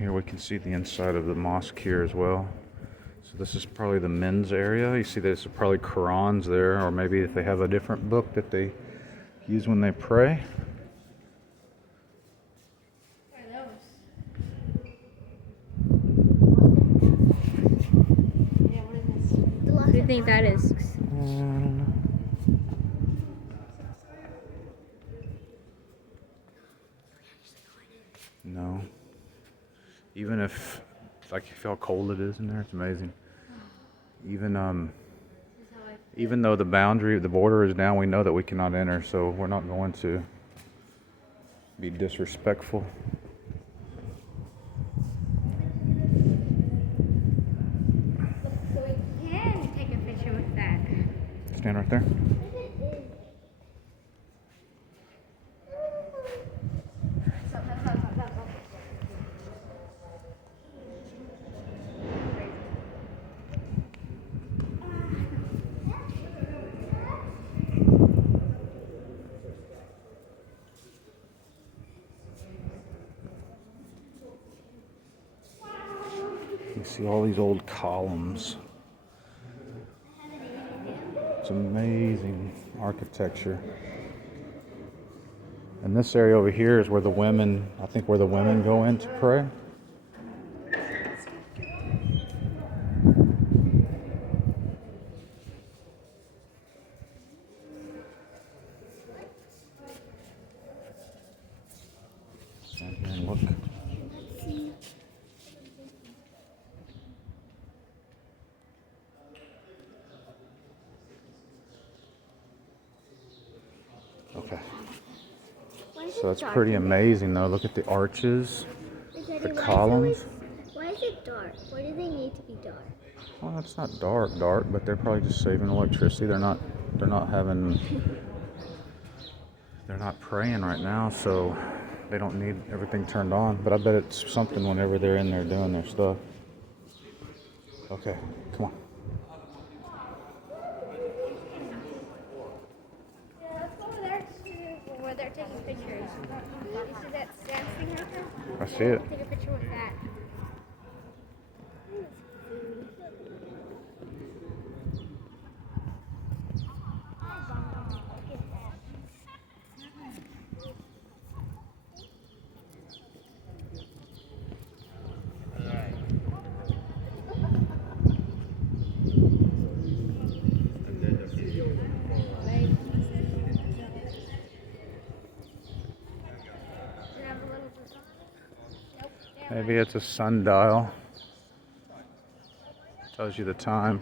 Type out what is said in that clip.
Here we can see the inside of the mosque here as well. So this is probably the men's area. You see there's probably Qurans there, or maybe if they have a different book that they use when they pray. What are those? Yeah, what is this? What do you think that is? I don't know. No. Even if, like, you feel how cold it is in there, it's amazing. Even though the border is down, we know that we cannot enter, so we're not going to be disrespectful. So we can take a picture with that. Stand right there. You see all these old columns. It's amazing architecture. And this area over here is where the women, I think where the women go in to pray. Stand here and look. Okay. So that's pretty amazing though. Look at the arches, the columns. Why is it dark? Why do they need to be dark? Well, it's not dark, but they're probably just saving electricity. They're not praying right now, so they don't need everything turned on. But I bet it's something whenever they're in there doing their stuff. Okay, come on. Yeah, let's go over there to where they're taking pictures. You see that stand thing right there? I see it. Take a picture with that. Maybe it's a sundial. Tells you the time.